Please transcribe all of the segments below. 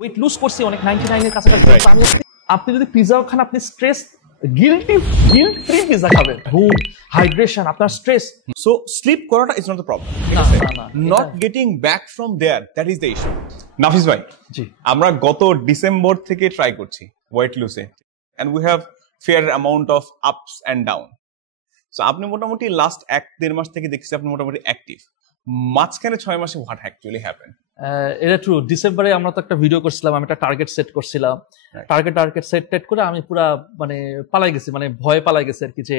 Weight lose করছি অনেক 99 এর কাছাকাছি। আপনি যদি পিজা খান আপনি স্ট্রেস গিল্ট ফ্রি পিজা খাবেন। ঘুম, হাইড্রেশন, আপনার স্ট্রেস। সো স্লিপ করাটা is not the problem. Not getting back from there, that is the issue. Nafis ভাই, জি, আমরা গত ডিসেম্বর থেকে ট্রাই করছি ওয়েট লুজে, and we have fair amount of ups and down. So আপনি মোটামুটি লাস্ট 1-1.5 মাস থেকে দেখছি আপনি মোটামুটি অ্যাক্টিভ। মাঝখানে 6 মাসে হোয়াট অ্যাকচুয়ালি হ্যাপেন? এটা ট্রু। ডিসেম্বরে আমরা তো একটা ভিডিও করছিলাম, আমি একটা টার্গেট সেট করছিলাম। টার্গেট সেট করে আমি পুরা মানে পালাই গেছি, মানে ভয়ে পালাই গেছি আর কি। যে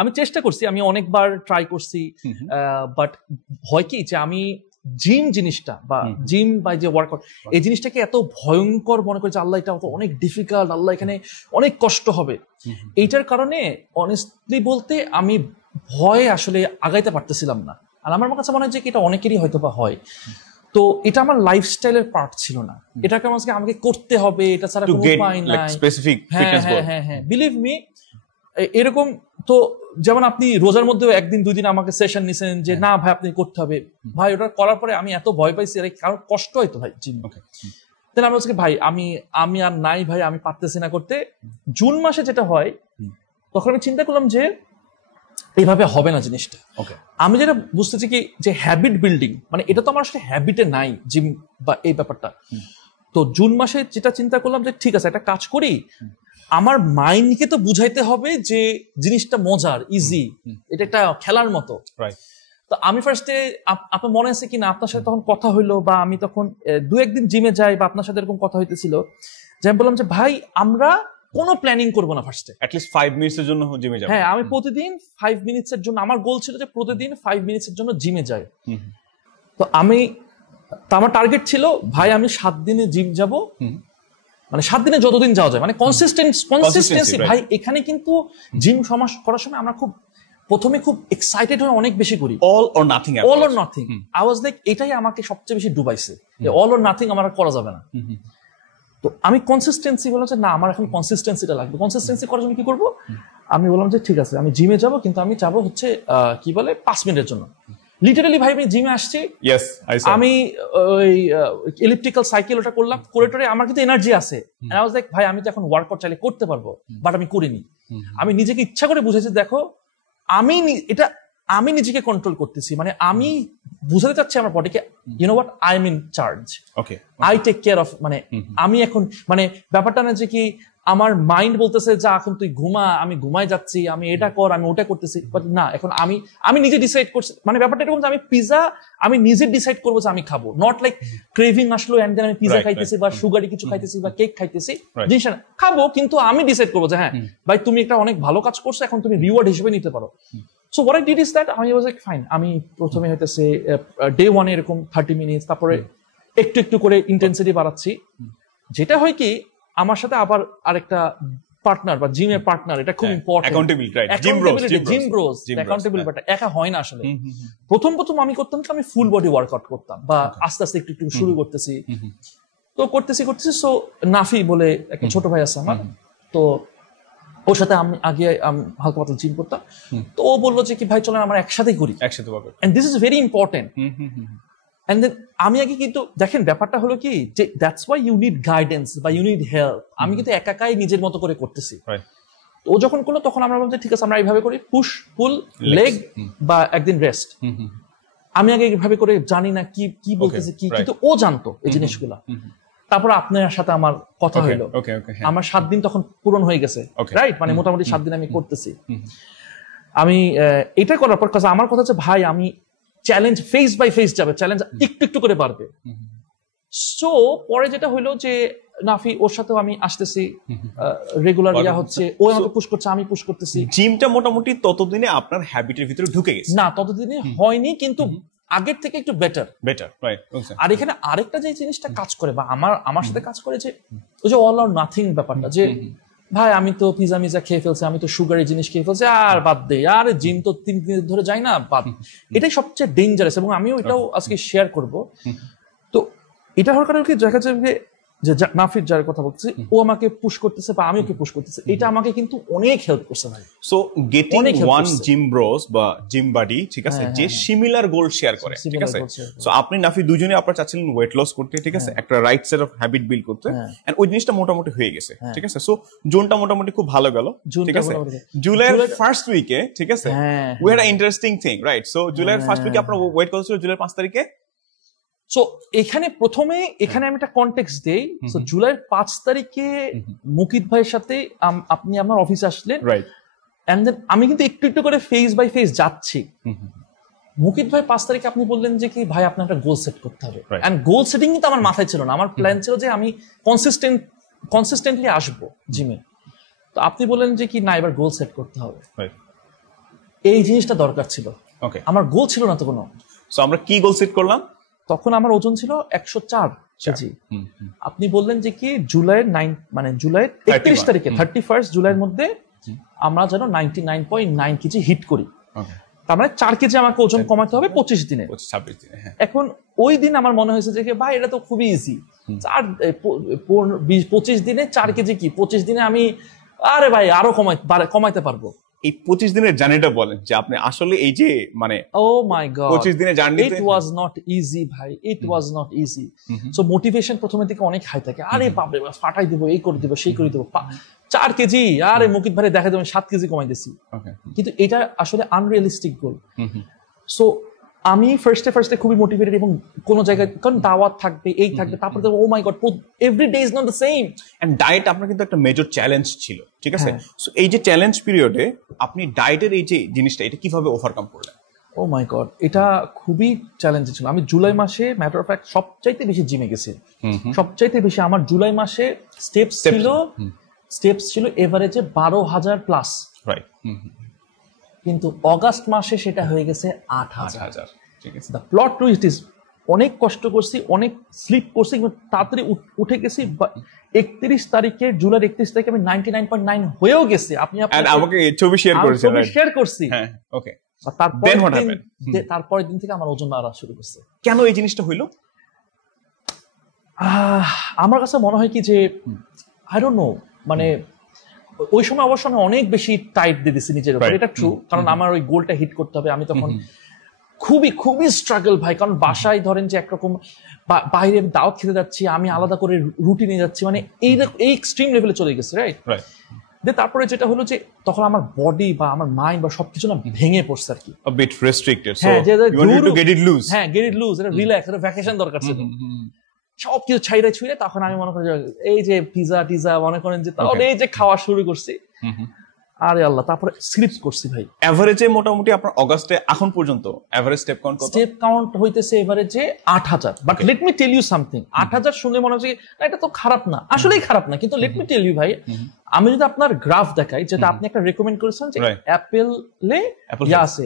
আমি চেষ্টা করছি, আমি অনেকবার ট্রাই করছি, বাট হয় কি যে আমি জিম জিনিসটা বা জিম বা যে ওয়ার্কআউট এই জিনিসটাকে এত ভয়ঙ্কর মনে করি যে আল্লাহ এটা অনেক ডিফিকাল্ট, আল্লাহ এখানে অনেক কষ্ট হবে। এইটার কারণে অনেস্টলি বলতে আমি ভয়ে আসলে আগাইতে পারতেছিলাম না। আর আমার কাছে মনে হয় যে এটা অনেকেরই হয়তো বা হয়। তো এটা আমার লাইফস্টাইলের পার্ট ছিল না, এটাকে আমাকে করতে হবে, এটা ছাড়া কোনো উপায় নাই। হ্যাঁ, বিলিভ মি এরকম। তো যেমন আপনি রোজার মধ্যেও 1-2 দিন আমাকে সেশন নিছেন যে না ভাই আপনি করতে হবে, ভাই ওটা করার পরে আমি এত ভয় পাইছি, কারণ কষ্ট হয়তো ভাই জিম। তাহলে আমি বলছি ভাই আমি আর নাই ভাই, আমি পারতেছি না করতে। জুন মাসে যেটা হয় তখন আমি চিন্তা করলাম যে এইভাবে হবে না জিনিসটা। আমি যেটা বুঝতেছি কি যে হ্যাবিট বিল্ডিং, মানে এটা তো আমার আসলে হ্যাবিটে নাই জিম বা এই ব্যাপারটা। তো জুন মাসে যেটা চিন্তা করলাম যে ঠিক আছে একটা কাজ করি, আমার মাইন্ডকে তো বুঝাইতে হবে যে জিনিসটা মজার, ইজি, এটা একটা খেলার মতো। তো আমি ফার্স্টে, আপনার মনে আছে কিনা আপনার সাথে তখন কথা হইলো, বা আমি তখন 2-1 দিন জিমে যাই বা আপনার সাথে এরকম কথা হইতেছিল যে আমি বললাম যে ভাই আমরা কোনো প্ল্যানিং করবো না ফার্স্টে, অ্যাটলিস্ট 5 মিনিটসের জন্য জিমে যাব। হ্যাঁ, আমি প্রতিদিন 5 মিনিটসের জন্য, আমার গোল ছিল যে প্রতিদিন 5 মিনিটসের জন্য জিমে যাই। তো আমার টার্গেট ছিল ভাই আমি 7 দিনে জিম যাব, মানে 7 দিনে যতদিন যাওয়া যায়, মানে কনসিস্টেন্সি। ভাই এখানে কিন্তু জিম করার সময় আমরা প্রথমে খুব এক্সাইটেড হয়ে অনেক বেশি করি, all or nothing. I was like এটাই আমাকে সবচেয়ে বেশি ডুবাইছে, অল অর নাথিং আমার করা যাবে না। তো আমি কনসিস্টেন্সি বললাম যে না আমার এখন কনসিস্টেন্সিটা লাগবে। কনসিস্টেন্সি করার জন্য কি করবো, আমি বললাম যে ঠিক আছে আমি জিমে যাব, কিন্তু আমি যাবো হচ্ছে কি বলে 5 মিনিটের জন্য। লিটারালি ভাই আমি জিমে আসছি, আমি ওই ইলেকট্রিক্যাল সাইকেল ওটা করলাম, করে আমার কিন্তু এনার্জি আছে। আই ওয়াজ লাইক ভাই আমি তো এখন ওয়ার্কআউট চাইলে করতে পারবো, বাট আমি করিনি। আমি নিজেকে ইচ্ছা করে বুঝেছি দেখো আমি নিজেকে কন্ট্রোল করতেছি, মানে আমি বুঝাতে চাচ্ছি আমার বডিকে you know what I am in charge, I take care of. মানে আমি এখন মানে ব্যাপারটা না যে কি আমার মাইন্ড বলতেছে যা এখন তুই ঘুমা, আমি ঘুমাই যাচ্ছি, আমি এটা কর, আমি ওটা করতেছি, বাট না এখন আমি নিজে ডিসাইড করছি। মানে ব্যাপারটা এরকম যে আমি পিজা আমি নিজে ডিসাইড করবো যে আমি খাবো, নট লাইক ক্রেভিং আসলো এন্ড দেন আমি পিজা খাইতেছি বা সুগারি কিছু খাইতেছি বা কেক খাইতেছি, জিনিসটা খাবো কিন্তু আমি ডিসাইড করবো যে হ্যাঁ ভাই তুমি একটা অনেক ভালো কাজ করছো, এখন তুমি রিওয়ার্ড হিসেবে নিতে পারো। So what I did is that I was like fine, আমি প্রথমে হইতেছে ডে 1 এরকম 30 মিনিটস, তারপরে একটু করে ইন্টেন্সিটি বাড়াচ্ছি। যেটা হয় কি আমার সাথে আবার আরেকটা পার্টনার বা জিমের পার্টনার, এটা খুব important, gym bros accountability, but একা হয় না আসলে। প্রথম আমি করতাম কি আমি ফুল বডি ওয়ার্কআউট করতাম, বা আস্তে আস্তে একটু শুরু করতেছি, তো করতেছি। সো নাফি বলে একটা ছোট ভাই আছে আমার, তো ওর সাথে আমি আগে হালকা পাতলা জিম করতাম। তো ও বললো যে কি ভাই চলেন আমরা একসাথেই করি, and this is very important. And then আমি আগে কিন্তু দেখেন ব্যাপারটা হলো কি যে that's why you need guidance বা ইউ নিড হেল্প। আমি কিন্তু একাই নিজের মতো করে করতেছি। তো ও যখন করলো তখন আমরা বলছি ঠিক আছে আমরা এইভাবে করি, পুশ পুল লেগ বা একদিন রেস্ট। আমি আগে এইভাবে করে জানি না কি বলতেছি কি, কিন্তু ও জানতো এই জিনিসগুলা। তারপর আপনার সাথে আমার কথা হইলো, আমার 7 দিন তখন পূরণ হয়ে গেছে, রাইট? মানে মোটামুটি 7 দিন আমি করতেছি। আমি এটা করার পর আমার কথা হচ্ছে ভাই আমি চ্যালেঞ্জ ফেস বাই ফেস যাবে, চ্যালেঞ্জ একটু করে বাড়বে। সো পরে যেটা হইলো যে নাফি ওর সাথেও আমি আসতেছি, রেগুলার ইয়া হচ্ছে, ও আমাকে পুশ করছে, আমি পুশ করতেছি। জিমটা মোটামুটি ততদিনে আপনার হ্যাবিটের ভিতরে ঢুকে গেছে? না ততদিনে হয়নি, কিন্তু আগের থেকে একটু বেটার, রাইট। আর এখানে আরেকটা যে জিনিসটা কাজ করে বা আমার সাথে কাজ করে যে ওই যে অল অর নাথিং ব্যাপারটা, যে ভাই আমি তো পিজা মিজা খেয়ে ফেলছি, আমি তো সুগারের জিনিস খেয়ে ফেলছি, আর বাদ দে, আর জিম তো 3 দিন ধরে যাই না, বাদ। এটাই সবচেয়ে ডেঞ্জারাস, এবং আমিও এটাও আজকে শেয়ার করব। তো এটা হওয়ার কারণে কি দেখা যাবে যে যে নাফির যার কথা বলছি, ও আমাকে পুশ করতেছে বা আমি ওকে পুশ করতেছে, এটা আমাকে কিন্তু অনেক হেল্প করছে ভাই। So getting one gym bros বা জিম বাডি, ঠিক আছে, যে সিমিলার গোল শেয়ার করে, ঠিক আছে। সো আপনি নাফি দুজনে আপনারা চাচ্ছিলেন ওয়েট লস করতে, ঠিক আছে, একটা right set of habit build করতে, এন্ড ওই জিনিসটা মোটামুটি হয়ে গেছে, ঠিক আছে। সো জুনটা মোটামুটি খুব ভালো গেল, ঠিক আছে। জুলাইয়ের ফার্স্ট উইকে, ঠিক আছে, we had a interesting thing, right? So জুলাইয়ের ফার্স্ট উইকে আপনার ওয়েট কত ছিল জুলাইয়ের 5 তারিখে? সো এখানে আমি একটা কনটেক্সট দেই। সো জুলাইয়ের 5 তারিখে মুকিত ভাইয়ের সাথে আপনি আমার অফিসে আসলেন, রাইট? এন্ড দেন আমি কিন্তু একটু একটু করে ফেজ বাই ফেজ যাচ্ছি। মুকিত ভাই 5 তারিখে আপনি বললেন যে কি ভাই আপনার একটা গোল সেট করতে হবে, এন্ড গোল সেটিং কিন্তু আমার মাথায় ছিল না। আমার প্ল্যান ছিল যে আমি কনসিস্টেন্টলি আসবো জিমে। তো আপনি বললেন যে কি না, এবার গোল সেট করতে হবে, এই জিনিসটা দরকার ছিল। আমার গোল ছিল না তো কোনো। সো আমরা কি গোল সেট করলাম? তখন আমার ওজন ছিল 104 কেজি। আপনি বললেন যে কি জুলাইয়ের 31 তারিখে 31 জুলাইয়ের মধ্যে আমরা যেন 99.9 কেজি হিট করি। তার মানে 4 কেজি আমাকে ওজন কমাতে হবে 25 দিনে। এখন ওই দিন আমার মনে হয়েছে যে ভাই এটা তো খুবই ইজি, 25 দিনে 4 কেজি কি 25 দিনে আমি, আরে ভাই আরো কমাইতে পারবো। এই 25 দিনের জার্নিটা বলেন যে আপনি আসলে এই যে মানে ও মাই গড 25 দিনের জার্নিতে ইট ওয়াজ নট ইজি ভাই, it was not easy. So motivation প্রথমে থেকে অনেক হাই থাকে, আরে বাপ রে ফাটাই দেবো, এই করে দেবো সেই করে দেবো, 4 কেজি, আরে মুকিত ভাই দেখা দেবেন 7 কেজি কমাই দিছি। কিন্তু এটা আসলে আনরিয়ালিস্টিক গোল। সো আমি ফার্স্টে খুবই মোটিভেটেড, এবং কোন জায়গায় কারণ দাওয়াত থাকবে, এই থাকবে, তারপরে oh my god every day is not the same. And diet আপনার কিন্তু একটা মেজর চ্যালেঞ্জ ছিল, ঠিক আছে। সো এই যে চ্যালেঞ্জ পিরিয়ডে আপনি ডায়েটের এই যে জিনিসটা এটা কিভাবে ওভারকাম করলেন? ও মাই গড, এটা খুবই চ্যালেঞ্জিং ছিল। আমি জুলাই মাসে ম্যাটার অফ ফ্যাক্ট সবচাইতে বেশি জিমে গেছি, সবচাইতে বেশি। আমার জুলাই মাসে স্টেপস ছিল এভারেজে 12,000 প্লাস, রাইট? কিন্তু অগাস্ট মাসে সেটা হয়ে গেছে 8,000। দ্য প্লট টুইস্ট ইজ অনেক কষ্ট করছি, অনেক স্লিপ করছি, কিন্তু তাড়াতাড়ি উঠে গেছি। 31 তারিখে জুলাই 31 তারিখে আমি 99.9 হয়েও গেছি। আপনি আমাকে ছবি শেয়ার করছি। ওকে, তারপরের দিন থেকে আমার ওজন বাড়া শুরু করছে। কেন এই জিনিসটা হইলো? আমার কাছে মনে হয় কি যে আই ডোন্ট নো, মানে ওই সময় অবশ্য আমি অনেক বেশি টাইট দিয়ে দিচ্ছি নিজের উপর, এটা ট্রু। কারণ আমার ওই গোলটা হিট করতে হবে। আমি তখন খুবই স্ট্রাগল ভাই, কারণ বাসায় ধরেন যে একরকম, বাইরে দাওয়াত খেতে যাচ্ছি, আমি আলাদা করে রুটিনে যাচ্ছি, মানে এই এক্সট্রিম লেভেলে চলে গেছে, রাইট? তারপরে যেটা হলো যে তখন আমার বডি বা আমার মাইন্ড বা সবকিছু না ভেঙে পড়ছে আর কি, a bit restricted, so you wanted to get it loose, এটা রিল্যাক্স, এটা ভ্যাকেশন দরকার ছিল। সবকিছু ছাইড়ে ছুঁড়ে তখন আমি মনে করি এই যে পিজা টিজা মনে করেন যে তাহলে এই যে খাওয়া শুরু করছি, আরে আল্লাহ, তারপরে স্লিপ করছি ভাই। এভারেজে মোটামুটি আপনার অগাস্টে এখন পর্যন্ত এভারেজ স্টেপ কাউন্ট কত? স্টেপ কাউন্ট হইতেছে এভারেজে 8,000। But let me tell you something, 8,000 শুনে মনে হচ্ছে না এটা তো খারাপ না, আসলেই খারাপ না। কিন্তু লেট মি টেল ইউ ভাই, আমি যদি আপনার গ্রাফ দেখাই, যেটা আপনি একটা রেকমেন্ড করেছেন যে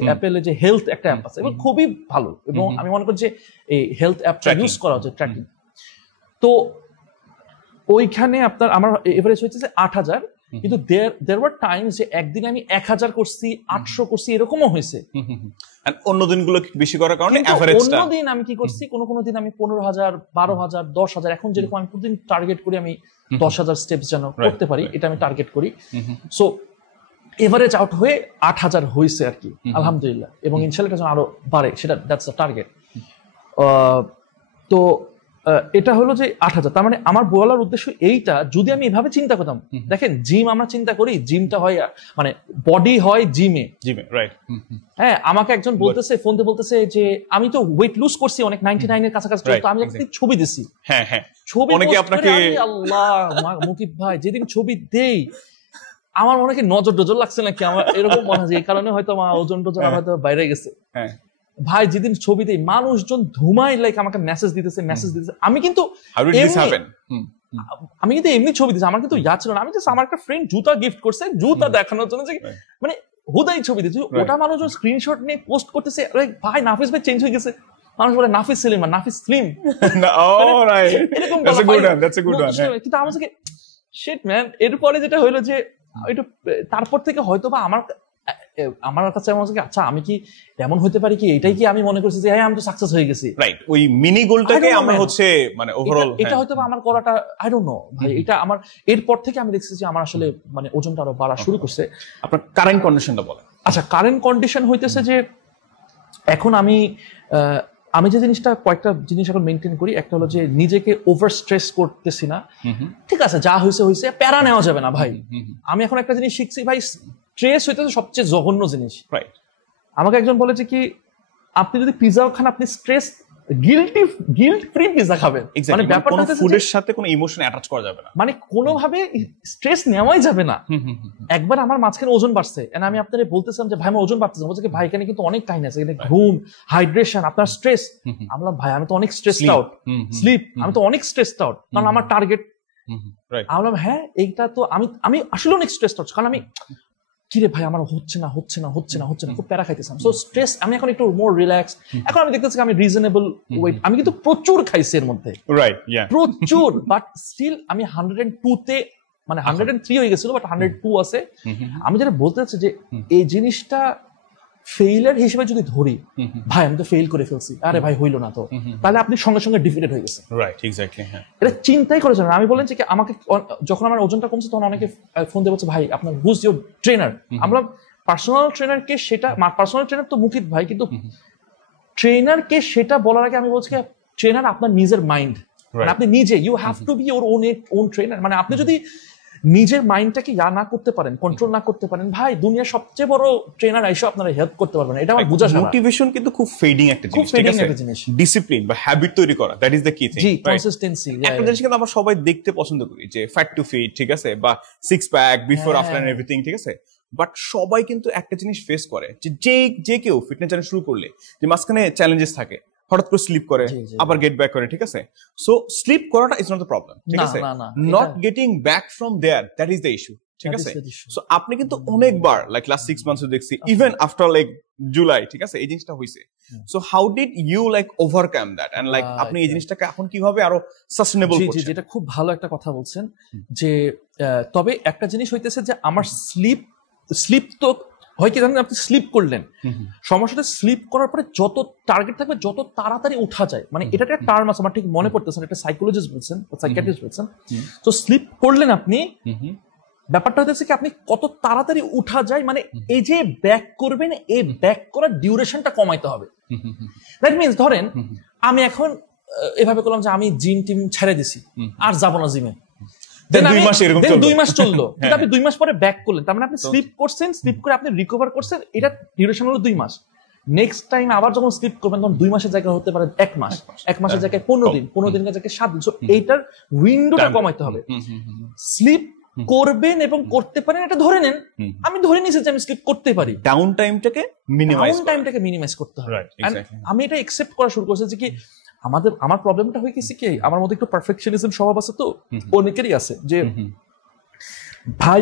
অ্যাপেলে যে হেলথ একটা অ্যাপ আছে এবং খুবই ভালো, এবং আমি মনে করি যে এই হেলথ অ্যাপটা ইউজ করা হচ্ছে ট্র্যাকিং। তো ওইখানে আপনার আমার এভারেজ হচ্ছে 8,000, কিন্তু there were times যে একদিন আমি 1,000 করছি, 800 করছি, এরকমও হয়েছে। অন্য দিনগুলো বেশি করার কারণে এভারেজটা, অন্য দিন আমি কি করছি, কোন দিন আমি 15,000, 12,000, 10,000, এখন যেরকম আমি প্রতিদিন টার্গেট করি আমি 10,000 স্টেপস যেন করতে পারি, এটা আমি টার্গেট করি। সো এভারেজ আউট হয়ে 8,000 হয়েছে আর কি, আলহামদুলিল্লাহ, এবং ইনশাআল্লাহ এটা যেন আরো বাড়ে, সেটা দ্যাটস দ্য টার্গেট। তো এটা হলো যে 8,000। তার মানে আমার বলার উদ্দেশ্য এইটা, যদি আমি এভাবে চিন্তা করতাম, দেখেন জিম আমরা চিন্তা করি, জিমটা হয় মানে বডি হয় জিমে, রাইট? হ্যাঁ, আমাকে একজন ফোন দিয়ে বলতেছে যে আমি তো ওয়েট লুজ করছি অনেক, 99 এর কাছাকাছি, তো আমি একদিন ছবি দিছি, ছবি অনেকে আপনাকে, আল্লাহ মুকিত ভাই যেদিন ছবি দেই আমার মনে হয় নজর ডজর লাগছে নাকি, আমার এরকম মনে হয়, এই কারণে হয়তো আমার ওজন টোজন হয়তো বাইরে গেছে। ভাই যেদিন ছবি দেই মানুষজন ধুমাই লাইক আমাকে মেসেজ দিতেছে। আমি কিন্তু এমনি ছবি দিচ্ছি, আমার কিন্তু ইয়া ছিল না। আমি জাস্ট আমার একটা ফ্রেন্ড জুতা গিফট করছে, জুতা দেখানোর জন্য, যে মানে হুদাই ছবি দিচ্ছি, ওটা মানুষজন স্ক্রিনশট নিয়ে পোস্ট করতেছে, ভাই নাফিস ভাই চেঞ্জ হয়ে গেছে, মানুষ বলে নাফিস সেলিম আর নাফিস স্লিম, কিন্তু আমার থেকে শিট ম্যান। এরপরে যেটা হইলো যে একটু তারপর থেকে হয়তো বা আমার আমার কাছে এমন হচ্ছে আচ্ছা আমি কি এমন হতে পারি কি এটাই কি আমি মনে করছি যে হ্যাঁ আমি তো সাকসেস হয়ে গেছি, রাইট, ওই মিনি গোলটাকে আমরা হচ্ছে মানে ওভারঅল এটা হয়তো আমার করাটা আই ডোন্ট নো ভাই, এটা আমার এরপর থেকে আমি দেখছি যে আমার আসলে মানে ওজনটা আরো বাড়া শুরু করছে। আপনার কারেন্ট কন্ডিশনটা বলেন। আচ্ছা কারেন্ট কন্ডিশন হইতেছে যে এখন আমি যে জিনিসটা কয়েকটা জিনিস এখন মেনটেন করি, একটা হলো যে নিজেকে ওভার স্ট্রেস করতেছি না, ঠিক আছে যা হয়েছে হয়েছে, প্যারা নেওয়া যাবে না ভাই। আমি এখন একটা জিনিস শিখছি ভাই, স্ট্রেস হইতেছে সবচেয়ে জঘন্য জিনিস। আমাকে একজন বলে যে কি আপনি যদি পিজা খান আপনি স্ট্রেস গিল্ট ফ্রি পিজা খাবেন, মানে ব্যাপারটা হচ্ছে ফুডের সাথে কোনো ইমোশন অ্যাটাচ করা যাবে না, মানে কোনোভাবে স্ট্রেস নেওয়াই যাবে না। একবার আমার মাঝখানে ওজন বাড়ছে, এন্ড আমি আপনাদের বলতেছিলাম যে ভাই আমার ওজন বাড়তেছে, বলছে কি ভাই এখানে কিন্তু অনেক কাহিনী আছে, এখানে ঘুম, হাইড্রেশন, আপনার স্ট্রেস। আমি বললাম ভাই আমি তো অনেক স্ট্রেসড আউট, স্লিপ, আমি তো অনেক স্ট্রেসড আউট, কারণ আমার টার্গেট। আমি বললাম হ্যাঁ এইটা তো আমি আসলে অনেক স্ট্রেসড আউট, কারণ আমি কিরে ভাই আমার হচ্ছে না খুব প্যারা খাইতেছিলাম। সো স্ট্রেস আমি এখন একটু মোর রিল্যাক্স, এখন আমি দেখতেছি আমি রিজনেবল ওয়েট, আমি কিন্তু প্রচুর খাইছি এর মধ্যে, প্রচুর, বাট স্টিল আমি 102 তে মানে 103 হয়ে গেছিল, বাট 102 আছে। আমি যেটা বলতে চাচ্ছি যে এই জিনিসটা ফেইলার হিসেবে যদি ধরি, ভাই আমি তো ফেইল করে ফেলছি, আরে ভাই হইলো না তো, তাহলে আপনি সঙ্গে সঙ্গে ডিফিটেড হয়ে গেছেন। রাইট, এক্স্যাক্টলি, হ্যাঁ। এটা চিন্তাই করেছেন। আমি বলেন যে আমাকে যখন আমার ওজনটা কমছে তখন অনেকে ফোন দিয়ে বলছে ভাই আপনার হুজ ইউর ট্রেনার। আমরা পার্সোনাল ট্রেনারকে সেটা, পার্সোনাল ট্রেনার তো মুকিত ভাই, কিন্তু ট্রেনারকে সেটা বলার আগে আমি বলছি ট্রেনার আপনার নিজের মাইন্ড, মানে আপনি নিজে, you have to be your own trainer. মানে আপনি যদি নিজের মাইন্ডটাকে না করতে পারেন, কন্ট্রোল না করতে পারেন, ভাই দুনিয়ার সবচেয়ে বড় ট্রেনার আইসো আপনারা হেল্প করতে পারবেন। এটা আমার বোঝা। মোটিভেশন কিন্তু খুব ফেডিং একটা জিনিস, ঠিক আছে? ডিসিপ্লিন বা হ্যাবিট তৈরি করা, দ্যাট ইজ দ্য কি থিং। জি, কনসিস্টেন্সি। একটা জিনিস কিন্তু আমরা সবাই দেখতে পছন্দ করি, যে ফ্যাট টু ফিট, ঠিক আছে, বা six pack before after and everything, ঠিক আছে। বাট সবাই কিন্তু একটা জিনিস ফেস করে, যে কেউ ফিটনেস জার্নি শুরু করলে যে মাঝখানে চ্যালেঞ্জেস থাকে, হঠাৎ করে স্লিপ করে, আবার গেট ব্যাক করে, ঠিক আছে। সো স্লিপ করাটা ইজ নট দ্য প্রবলেম, ঠিক আছে, not getting back from there, that is the issue, ঠিক আছে। সো আপনি কিন্তু অনেকবার লাইক লাস্ট 6 মান্থস দেখছি, ইভেন আফটার লাইক জুলাই, ঠিক আছে, এই জিনিসটা হইছে। So how did you like overcome that, and like আপনি এই জিনিসটাকে এখন কিভাবে আরো সাস্টেনেবল করছেন? যেটা খুব ভালো একটা কথা বলছেন, যে তবে একটা জিনিস হইতেছে যে আমার স্লিপ তো হয় কি জানেন, আপনি স্লিপ করলেন, সমস্যাটা স্লিপ করার পরে যত টার্গেট থাকবে যত তাড়াতাড়ি উঠা যায়, মানে এটা একটা টার্ম আছে আমার ঠিক মনে পড়তেছে, একটা সাইকোলজিস্ট বলছেন, সাইকিয়াট্রিস্ট বলছেন। তো স্লিপ করলেন আপনি, ব্যাপারটা হচ্ছে কি আপনি কত তাড়াতাড়ি উঠা যায়, মানে এই যে ব্যাক করবেন, এই ব্যাক করার ডিউরেশনটা কমাইতে হবে। দ্যাট মিনস ধরেন আমি এখন এভাবে করলাম যে আমি জিম টিম ছেড়ে দিছি, আর যাবো না জিমে, 2 মাস চললো, কিন্তু আপনি 2 মাস পরে ব্যাক করলেন, তার মানে আপনি স্লিপ করছেন, স্লিপ করে আপনি রিকভার করছেন, এটা ডিউরেশন হলো 2 মাস। নেক্সট টাইম আবার যখন স্লিপ করবেন তখন 2 মাসের জায়গায় হতে পারে 1 মাস, 1 মাসের জায়গায় 15 দিন, 15 দিনের জায়গায় 7 দিন। সো এইটার উইন্ডোটা কমাইতে হবে। স্লিপ করবেন এবং করতে পারেন এটা ধরে নেন, আমি ধরে নিয়েছি যে আমি স্লিপ করতে পারি, ডাউন টাইমটাকে মিনিমাইজ করতে হবে। আমি এটা একসেপ্ট করা শুরু করছি যে কি আমার প্রবলেমটা হয়ে গেছে কি, আমার মধ্যে একটু পারফেকশনিজম স্বভাব আছে, তো অনেকেরই আছে যে ভাই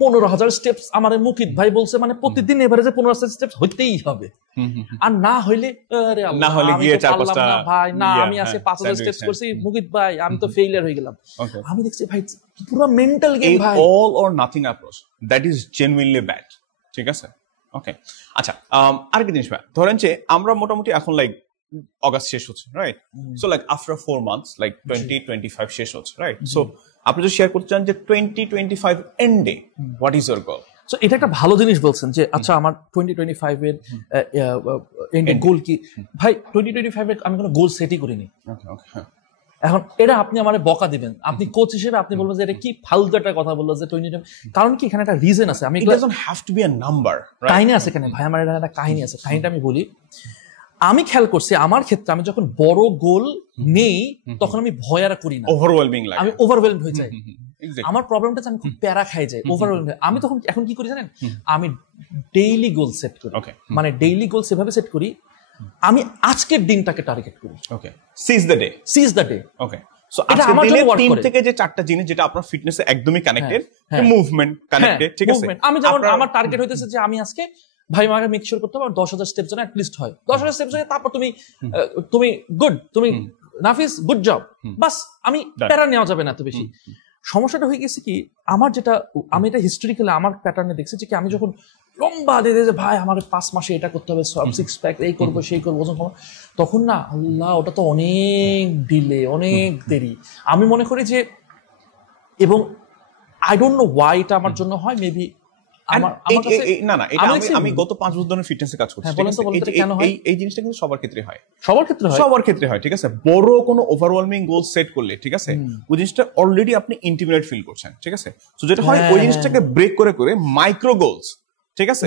15,000 স্টেপস আমার মুকিত ভাই বলছে, মানে প্রতিদিন এভারেজে 15,000 স্টেপস হইতেই হবে, আর না হইলে গিয়ে 4-5টা ভাই না, আমি আজকে 5,000 স্টেপস করছি মুকিত ভাই, আমি তো ফেইলিয়ার হয়ে গেলাম। আমি দেখছি ভাই পুরো মেন্টাল গেম ভাই, all or nothing approach, that is genuinely bad, ঠিক আছে। ওকে, আচ্ছা, আরেকটা জিনিস ভাই, ধরেন যে আমরা মোটামুটি এখন লাইক অগাস্ট শেষ হচ্ছে, right? So like after 4 months like 2025 শেষ হচ্ছে, রাইট? সো আপনি যদি শেয়ার করতে চান যে 2025 এন্ডে what is your goal? So এটা একটা ভালো জিনিস বলছেন যে আচ্ছা আমার 2025 এর এন্ডে গোল কি। ভাই 2025 এর আমি কোনো গোল সেটই করিনি। এখন এটা আপনি আমারে বকা দিবেন, আপনি কোচ হিসেবে আপনি বলবেন যে এটা কি ফালতু একটা কথা বললো যে 2025, কারণ কি এখানে একটা রিজন আছে। আমি it doesn't have to be a number, কাহিনী আছে এখানে ভাই, আমার একটা কাহিনী আছে, কাহিনীটা আমি বলি। আমি খেয়াল করছি আমার ক্ষেত্রে আমি যখন বড় গোল নেই তখন আমি ভয়ারা করি না, ওভারওয়েলমিং লাগে, আমি ওভারওয়েলমড হয়ে যাই। আমার প্রবলেমটা আমি খুব প্যারা খাই যাই, ওভারওয়েলমড। আমি তখন এখন কি করি জানেন, আমি ডেইলি গোল সেট করি, মানে ডেইলি গোল সেভাবে সেট করি আমি আজকের দিনটাকে টার্গেট করি। ওকে, sees the day. Okay, so আজকের দিনে 3 থেকে যে 4টা জিনিস যেটা আপনার ফিটনেসে একদমই কানেক্টেড, মুভমেন্ট কানেক্টেড, ঠিক আছে। আমি যেমন আমার টার্গেট হইতেছে যে আমি আজকে ভাই আমাকে মেক শিওর করতে হবে 10,000 স্টেপস যেন অ্যাটলিস্ট হয়, 10,000 স্টেপস হয়, তারপর তুমি গুড, তুমি নাফিস গুড জব, বাস। আমি প্যারা নেওয়া যাবে না এত বেশি। সমস্যাটা হয়ে গেছে কি, আমার যেটা আমি এটা হিস্টোরিক্যালি আমার প্যাটার্নে দেখছি যে কি আমি যখন লম্বা দিয়ে যে ভাই আমার 5 মাসে এটা করতে হবে, সব 6 প্যাক এই করবো সেই করবো, তখন না আল্লাহ ওটা তো অনেক ডিলে, অনেক দেরি। আমি মনে করি যে, এবং আই ডোন্ট নো ওয়াই এটা আমার জন্য হয়, মেবি আমি গত 5 বছর ধরে ফিটনেসে কাজ করছি, এই জিনিসটা কিন্তু সবার ক্ষেত্রে হয়, সবার ক্ষেত্রে হয়, ঠিক আছে। বড় কোনো ওভারওয়েলমিং গোল সেট করলে, ঠিক আছে, ওই জিনিসটা অলরেডি আপনি ইন্টিমিডেট ফিল করছেন, ঠিক আছে। সো যেটা হয় ওই জিনিসটাকে ব্রেক করে করে মাইক্রো গোলস, ঠিক আছে,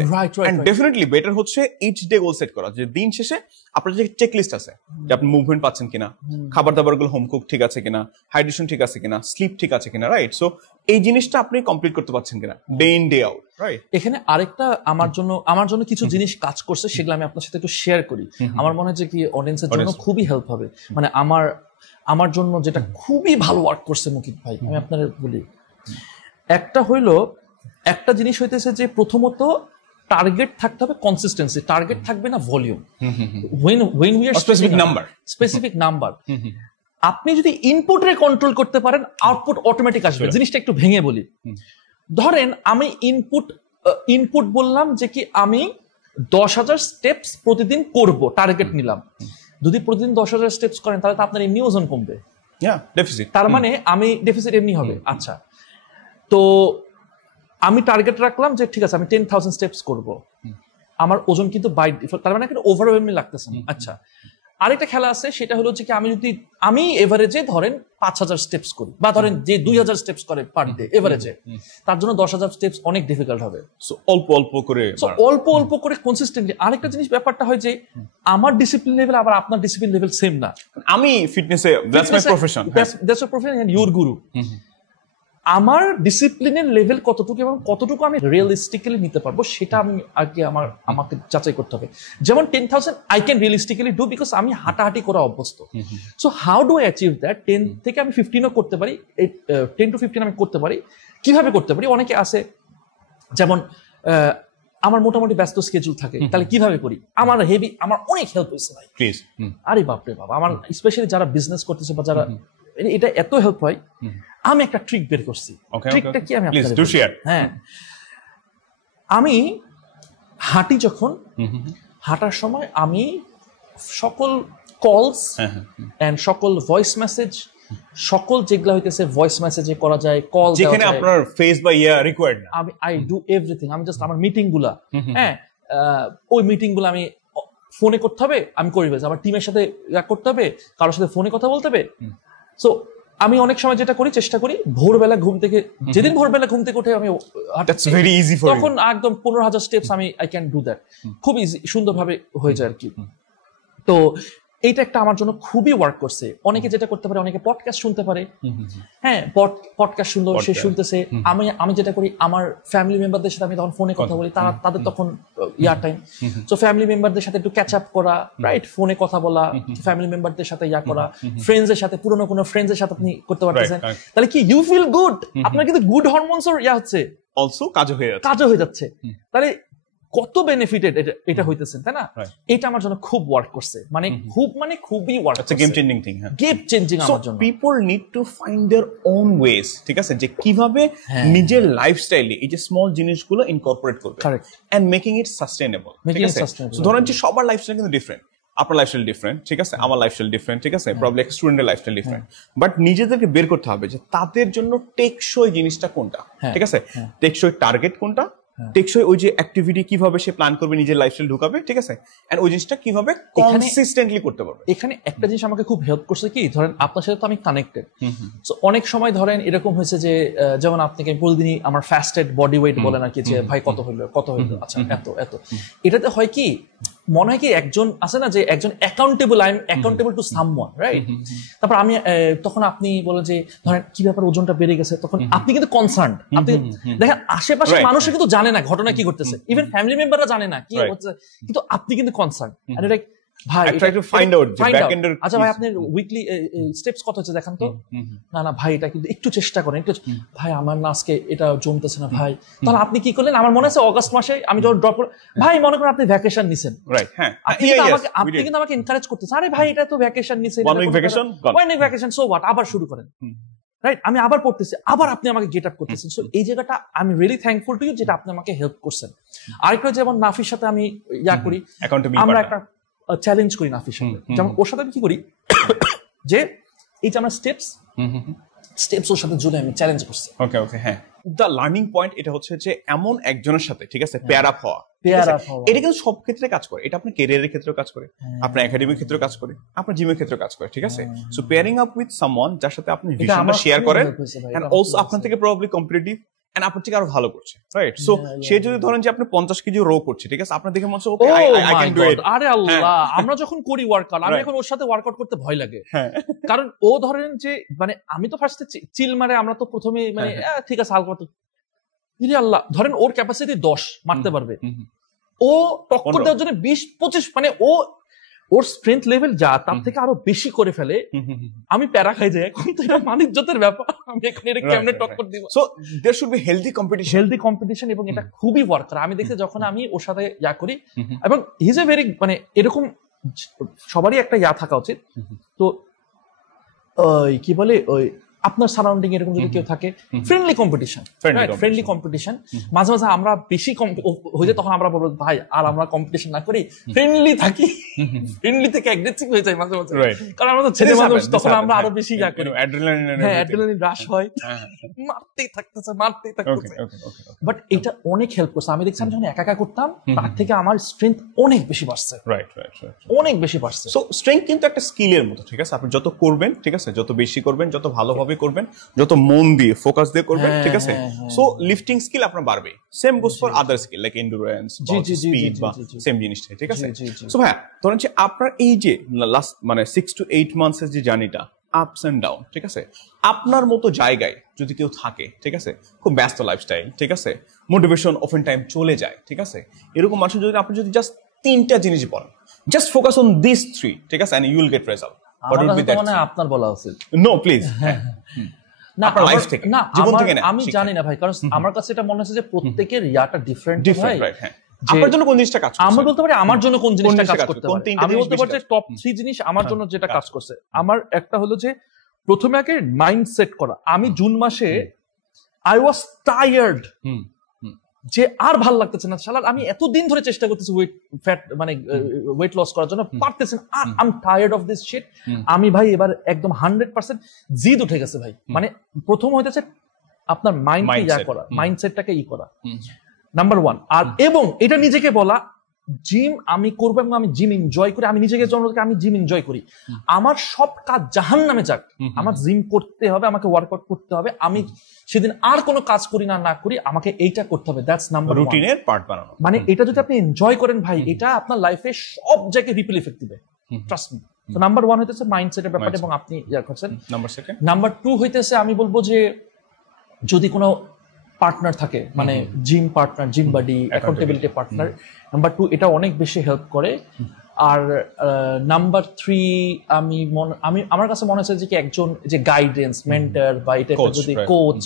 এন্ড ডেফিনেটলি বেটার হচ্ছে ইচ ডে গোল সেট করা, যে দিন শেষে আপনার যে চেক লিস্ট আছে যে আপনি মুভমেন্ট পাচ্ছেন কিনা, খাবার দাবার গুলো হোম কুক ঠিক আছে কিনা, হাইড্রেশন ঠিক আছে কিনা, স্লিপ ঠিক আছে কিনা, রাইট। সো এই জিনিসটা আপনি কমপ্লিট করতে পারছেন কিনা day in day out, right. এখানে আরেকটা আমার জন্য কিছু জিনিস কাজ করছে, সেগুলো আমি আপনার সাথে একটু শেয়ার করি। আমার মনে হয় যে কি অডিয়েন্সের জন্য খুবই হেল্প হবে। মানে আমার জন্য যেটা খুবই ভালো ওয়ার্ক করছে মুকিত ভাই, আমি আপনাদের বলি। একটা জিনিস হইতেছে যে প্রথমত টার্গেট থাকতে হবে, কনসিস্টেন্সি। টার্গেট থাকবে না volume. when we are specific number, আপনি যদি ইনপুটে কন্ট্রোল করতে পারেন, আউটপুট অটোমেটিক আসবে। জিনিসটা একটু ভেঙে বলি। ধরেন আমি ইনপুট বললাম যে কি আমি 10,000 স্টেপস প্রতিদিন করব, টার্গেট নিলাম। যদি প্রতিদিন 10,000 স্টেপস করেন তাহলে তো আপনার এমনি ওজন কমবে, তার মানে আমি ডেফিসিট এমনি হবে। আচ্ছা, তো আমি টার্গেট রাখলাম যে ঠিক আছে আমি 10,000 স্টেপস করব, আমার ওজন কিন্তু বাই ডিফল্ট, তার মানে একটা ওভারওয়েলমিং লাগতেছে না। আচ্ছা, আরেকটা খেলা আছে, সেটা হলো যে কি আমি এভারেজে ধরেন 5,000 স্টেপস করি, বা ধরেন যে 2,000 স্টেপস করে পার ডে এভারেজে, তার জন্য 10,000 স্টেপস অনেক ডিফিকাল্ট হবে। সো অল্প অল্প করে কনসিস্টেন্টলি। আরেকটা জিনিস ব্যাপারটা হয় যে আমার ডিসিপ্লিন লেভেল আবার আপনার ডিসিপ্লিন লেভেল সেম না। আমি ফিটনেসে that's my profession and your guru. আমার ডিসিপ্লিনের লেভেল কতটুকু এবং কতটুকু আমি রিয়েলিস্টিক্যালি নিতে পারবো, সেটা আমি আগে আমাকে যাচাই করতে হবে। যেমন 10,000 I can realistically do, because আমি হাঁটাহাঁটি করা অভ্যস্ত। So how do I achieve that? 10 থেকে আমি 15ও করতে পারি, 10 to 15 আমি করতে পারি। কিভাবে করতে পারি? অনেকে আছে যেমন আমার মোটামুটি ব্যস্ত স্কেজুল থাকে, তাহলে কিভাবে করি? আমার অনেক হেল্প হয়েছে ভাই, প্লিজ। আরে বাপরে বাপ, আমার স্পেশালি যারা বিজনেস করতেছে বা যারা, এটা এত হেল্প হয়। আমি একটা ট্রিক বের করছি। ট্রিকটা কি? আমি হ্যাঁ, আমি হাঁটি, যখন হাঁটার সময় আমি সকল কলস এন্ড সকল ভয়েস মেসেজ, সকল যেগুলো হইতেছে ভয়েস মেসেজে করা যায়, কল যেখানে আপনার ফেস বা ইয়া রিকোয়ার্ড না, আই ডু এভরিথিং। আমি জাস্ট আমার মিটিং গুলা, হ্যাঁ, ওই মিটিং গুলো আমি ফোনে করতে হবে, আমি করি। আমার টিমের সাথে করতে হবে, কারোর সাথে ফোনে কথা বলতে হবে। সো আমি অনেক সময় যেটা করি, চেষ্টা করি ভোরবেলা ঘুম থেকে, যেদিন ভোরবেলা ঘুম থেকে উঠে আমি তখন একদম 15,000 steps I can do that, খুব ইজি, সুন্দরভাবে হয়ে যায় আর কি। তো এইটা একটা আমার জন্য খুবই ওয়ার্ক করছে। অনেকে যেটা করতে পারে, অনেকে পডকাস্ট শুনতে পারে, হ্যাঁ, পডকাস্ট সুন্দর সে শুনতেছে। আমি যেটা করি, আমার ফ্যামিলি মেম্বারদের সাথে আমি তখন ফোনে কথা বলি, তাদের তখন টাইম, সো ফ্যামিলি মেম্বারদের সাথে একটু ক্যাচ আপ করা, রাইট, ফোনে কথা বলা, ফ্যামিলি মেম্বারদের সাথে করা, ফ্রেন্ডসদের সাথে, পুরনো কোনো ফ্রেন্ডসদের সাথে আপনি করতে পারতেছেন, তাহলে কি ইউ ফিল গুড, আপনার কিন্তু গুড হরমোনস হচ্ছে, অলসো কাজও হয়ে যাচ্ছে। তাহলে কত বেনিফিটেড এটা হইতেছেন, তাই না? এটা আমার জন্য খুব ওয়ার্ক করছে, খুবই ওয়ার্ক করছে। Game changing thing, game changing আমার জন্য। People need to find their own ways, ঠিক আছে, যে কিভাবে নিজের লাইফস্টাইলে এই যে স্মল জিনিসগুলো ইনকর্পোরেট করবে এন্ড মেকিং ইট সাস্টেইনেবল, ঠিক আছে। সো ধরেন যে সবার লাইফস্টাইল কিন্তু ডিফারেন্ট, আপনার লাইফস্টাইল ডিফারেন্ট, ঠিক আছে, আমার লাইফস্টাইল ডিফারেন্ট, ঠিক আছে, প্রবলি এক স্টুডেন্টের লাইফস্টাইল ডিফারেন্ট, বাট নিজেদেরকে বের করতে হবে যে তাদের জন্য টেকসই জিনিসটা কোনটা, ঠিক আছে, টেকসই টার্গেট কোনটা, টেকসই ওই যে অ্যাক্টিভিটি কিভাবে সে প্ল্যান করবে, নিজের লাইফস্টাইল ঢুকাবে, ঠিক আছে, এন্ড ওই জিনিসটা কিভাবে কনসিস্টেন্টলি করতে পারবে। এখানে একটা জিনিস আমাকে খুব হেল্প করছে কি, ধরেন আপনার সাথে তো আমি কানেক্টেড, সো অনেক সময় ধরেন এরকম হয়েছে যে যেমন আপনাকে প্রতিদিনই আমার ফাস্টেড বডি ওয়েট বলেন আর কি, যে ভাই কত হইলো, আচ্ছা এত এটাতে হয় কি, মনে হয় কি একজন আছে না যে একজন accountable, I am accountable to someone, right. তারপর আমি তখন আপনি বলেন যে ধরেন কি ব্যাপার, ওজনটা বেড়ে গেছে, তখন আপনি কিন্তু কনসার্ন, আপনি দেখেন আশেপাশে মানুষরা কিন্তু জানে না ঘটনা কি ঘটতেছে, ইভেন ফ্যামিলি মেম্বাররা জানে না কি হচ্ছে, কিন্তু আপনি কিন্তু কনসার্ন। ভাই আচ্ছা ভাই আপনার উইকলি স্টেপস কত হচ্ছে দেখান তো, না ভাই এটা কিন্তু একটু চেষ্টা করেন, একটু ভাই আমার না আজকে এটা জমতেছে না ভাই। তাহলে আপনি কি করলেন, আমার মনে আছে অগস্ট মাসে আমি যখন ড্রপ করে, ভাই মনে করেন আপনি ভ্যাকেশন নিছেন, আপনি কিন্তু আমাকে এনকারেজ করতেছেন, আরে ভাই এটা তো ভ্যাকেশন নিছেন, সো হোয়াট, আবার শুরু করেন। রাইট, আমি আবার পড়তেছি, আবার আপনি আমাকে গেট আপ করতেছেন। সো এই জায়গাটা আমি রিয়েলি থ্যাঙ্কফুল টু ইউ যেটা আপনি আমাকে হেল্প করছেন। আরেকটা যেমন নাফির সাথে আমি করি, আমরা একটা চ্যালেঞ্জ করি নাফির সাথে। যেমন ওর সাথে আমি কি করি যে এই যে আমরা স্টেপস ওর সাথে জুড়ে আমি চ্যালেঞ্জ করছি। ওকে ওকে, হ্যাঁ। দ্য লার্নিং পয়েন্ট এটা হচ্ছে যে এমন একজনের সাথে, ঠিক আছে, পেয়ার আপ হওয়া। এটা কিন্তু সব ক্ষেত্রে কাজ করে। এটা আপনার ক্যারিয়ারের ক্ষেত্রেও কাজ করে, আপনার একাডেমিক ক্ষেত্রেও কাজ করে, আপনার জিমের ক্ষেত্রেও কাজ করে, ঠিক আছে। So pairing up with someone যার সাথে আপনি ভিশনটা শেয়ার করেন, এন্ড অলসো আপনার থেকে প্রবাবলি কম্পিটিটিভ এন্ড আপনার থেকে আরো ভালো করছে, রাইট। সো সে যদি ধরেন যে আপনি 50 কেজি রো করছে, ঠিক আছে, আপনার দেখে মনে হচ্ছে okay I can do it. আরে আল্লাহ, আমরা যখন করি ওয়ার্কআউট, আমি এখন ওর সাথে ওয়ার্কআউট করতে ভয় লাগে। কারণ ও ধরেন যে মানে আমি তো ফার্স্টে চিল মারে, আমরা তো প্রথমে মানে ঠিক আছে হালকা মতো, আল্লাহ ধরেন ওর ক্যাপাসিটি 10 মারতে পারবে, ও টক্কর দেওয়ার জন্য 20-25 মানে ওর স্ট্রেংথ লেভেল যা তার থেকে আরো বেশি করে ফেলে। আমি প্যারা খাই যাই, এখন তো এটা মানিজ্যতের ব্যাপার, আমি এখন এটা কেমনে টক্কর দিব। So there should be healthy competition, এবং এটা খুবই ওয়ার্ক করে। আমি দেখছি যখন আমি ওর সাথে করি, এবং হি ইজ এ ভেরি মানে এরকম সবারই একটা থাকা উচিত। তো ওই কি বলে, ওই আপনার সারাউন্ডিং এরকম যদি কেউ থাকে, ফ্রেন্ডলি কম্পিটিশন। মাঝে মাঝে আমরা বেশি হয়ে যায়, তখন আমরা বলবো ভাই আর আমরা কম্পিটিশন না করি, ফ্রেন্ডলি থাকি। ফ্রেন্ডলি থেকে অ্যাগ্রেসিভ হয়ে যায় মাঝে মাঝে, কারণ আমরা তো ছেলে মানুষ, তখন আমরা আরো বেশি করি, অ্যাড্রিনালিন রাশ হয়, মারতেই থাকতেছে। বাট এটা অনেক হেল্প করছে। আমি দেখছি আমি যখন একা করতাম, তার থেকে আমার স্ট্রেংথ অনেক বেশি বাড়ছে, অনেক বেশি বাড়ছে। সো স্ট্রেংথ কিন্তু একটা স্কিলের মতো, ঠিক আছে। আপনি যত করবেন, ঠিক আছে, যত বেশি করবেন, যত ভালোভাবে করবেন, যত মন দিয়ে ফোকাস দিয়ে করবেন, ঠিক আছে, সো লিফটিং স্কিল আপনার বাড়বে। Same goes for other skill like endurance, speed, বা সেম জিনিসটাই, ঠিক আছে। সো ভাই ধরেন যে আপনার এই যে লাস্ট মানে 6 to 8 months এর যে জার্নিটা, আপস এন্ড ডাউন, ঠিক আছে, আপনার মতো জায়গায় যদি কেউ থাকে, ঠিক আছে, খুব ব্যস্ত লাইফস্টাইল, ঠিক আছে, মোটিভেশন অফেন টাইম চলে যায়, ঠিক আছে, এরকম মানুষ যদি আপনি যদি জাস্ট 3টা জিনিস বলেন, জাস্ট ফোকাস অন দিস 3, ঠিক আছে, and you will get result, আপনার বলা উচিত। No please. না, আমি জানি না ভাই, কারণ আমার কাছে এটা মনে হচ্ছে যে প্রত্যেকের ইয়াটা ডিফারেন্ট হয়। আপনার জন্য কোন জিনিসটা কাজ করছে, আমরা বলতে পারি আমার জন্য কোন জিনিসটা কাজ করতে পারে। আমি বলতে পারি যে টপ 3 জিনিস আমার জন্য যেটা কাজ করছে। আমার একটা হলো যে প্রথমে আগে মাইন্ড সেট করা। আমি জুন মাসে আই ওয়াজ টায়ার্ড, যে আর ভাল লাগতেছে না, শালা আমি এতদিন ধরে চেষ্টা করতেছি ওয়েট লস করার জন্য, পারতেছি না, আর I am tired of this shit. আমি ভাই এবার একদম 100% জিদ উঠে গেছে ভাই। মানে প্রথম হইতেছে আপনার মাইন্ডকে করা, মাইন্ডসেটটাকে করা, নাম্বার 1। আর এবং এটা নিজেকে বলা, জিম আমি করবো এবং আমি জিম এনজয় করি। আমি নিজেকে জন্য আমি জিম এনজয় করি, আমার সব কাজ জাহান্নামে যাক, আমার জিম করতে হবে, আমাকে ওয়ার্কআউট করতে হবে। আমি সেদিন আর কোনো কাজ করি না করি, আমাকে এইটা করতে হবে। দ্যাটস নাম্বার 1, রুটিনের পার্ট বানানো। মানে এটা যদি আপনি এনজয় করেন ভাই, এটা আপনার লাইফে সব জায়গায় রিপল ইফেক্ট দিবে, ট্রাস্ট মি। তো নাম্বার 1 হইতেছে মাইন্ডসেটের ব্যাপারটা, এবং আপনি করছেন। নাম্বার 2 হইতেছে আমি বলবো যে যদি কোনো পার্টনার থাকে, মানে gym partner, gym buddy, accountability partner, number 2 এটা অনেক বেশি হেল্প করে। আর নাম্বার 3 আমার কাছে মনে হচ্ছে যে কি একজন যে গাইডেন্স, মেন্টর বা এই টাইপের যদি কোচ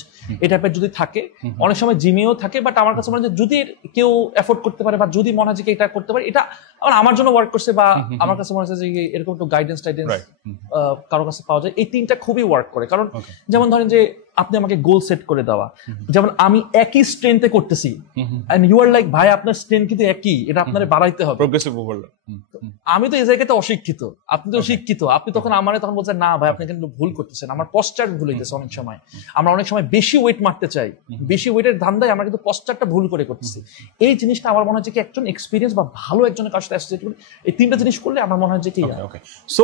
এই টাইপের যদি থাকে, অনেক সময় জিমেও থাকে, বাট আমার কাছে মনে হয় যদি কেউ এফোর্ড করতে পারে বা যদি মনে হয় যে এটা করতে পারে, এটা আমার জন্য ওয়ার্ক করছে, বা আমার কাছে মনে হচ্ছে যে এরকম একটু গাইডেন্স কারোর কাছে পাওয়া যায়, এই 3টা খুবই ওয়ার্ক করে। কারণ যেমন ধরেন যে আপনি আমাকে গোল সেট করে দেওয়া, যেমন আমি একই স্ট্রেংথে করতেছি, এন্ড ইউ আর লাইক ভাই আপনার স্ট্রেংথ কিন্তু একই, এটা আপনার বাড়াইতে হবে, প্রোগ্রেসিভ ওভারলোড। আমি তো এই জায়গাতে অশিক্ষিত, আপনি তো শিক্ষিত, আপনি তখন আমারে তখন বলছেন না ভাই আপনি কিন্তু ভুল করতেছেন, আমার পশ্চার ভুল হইতেছে। অনেক সময় আমরা অনেক সময় বেশি ওয়েট মারতে চাই, বেশি ওয়েটের ধান্দায় আমরা কিন্তু পশ্চারটা ভুল করে করতেছি। এই জিনিসটা আমার মনে হয় যে একজন এক্সপিরিয়েন্স বা ভালো একজনের কাছে অ্যাসোসিয়েট করে এই 3টা জিনিস করলে আমার মনে হয় যে কি so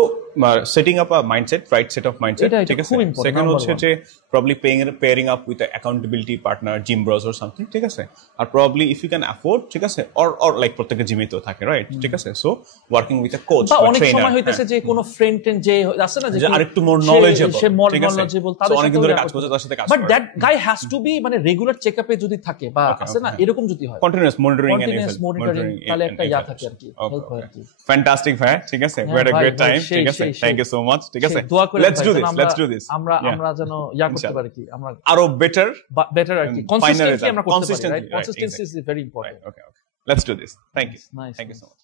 setting up a mindset, right set of mindset, ঠিক আছে। সেকেন্ড হচ্ছে যে probably pairing up with an accountability partner, gym bros or something, ঠিক আছে। আর probably if you can afford, ঠিক আছে, অর লাইক প্রত্যেকটা জিমে তো থাকে, রাইট, ঠিক আছে। So working with a coach বা অনেক সময় হইতেছে যে কোনো ফ্রেন্ড যে আছে না যে আরেকটু মোর নলেজেবল, সে মোর নলেজেবল, তাদের অনেক দিন ধরে কাজ করছে, তার সাথে কাজ করে, but that guy has to be মানে রেগুলার চেকআপে যদি থাকে বা আছে না এরকম যদি হয়, কন্টিনিউয়াস মনিটরিং তাহলে একটা থাকে আর কি, হেল্প হয় আর কি। ফ্যান্টাস্টিক ভাই, ঠিক আছে, we had a great time, ঠিক আছে, থ্যাংক ইউ সো মাচ, ঠিক আছে। লেটস ডু দিস আমরা যেন করতে পারি কি, আমরা আরো বেটার আর কি, কনসিস্টেন্টলি আমরা করতে পারি, right, consistency is very important. Okay, let's do this, thank you so much.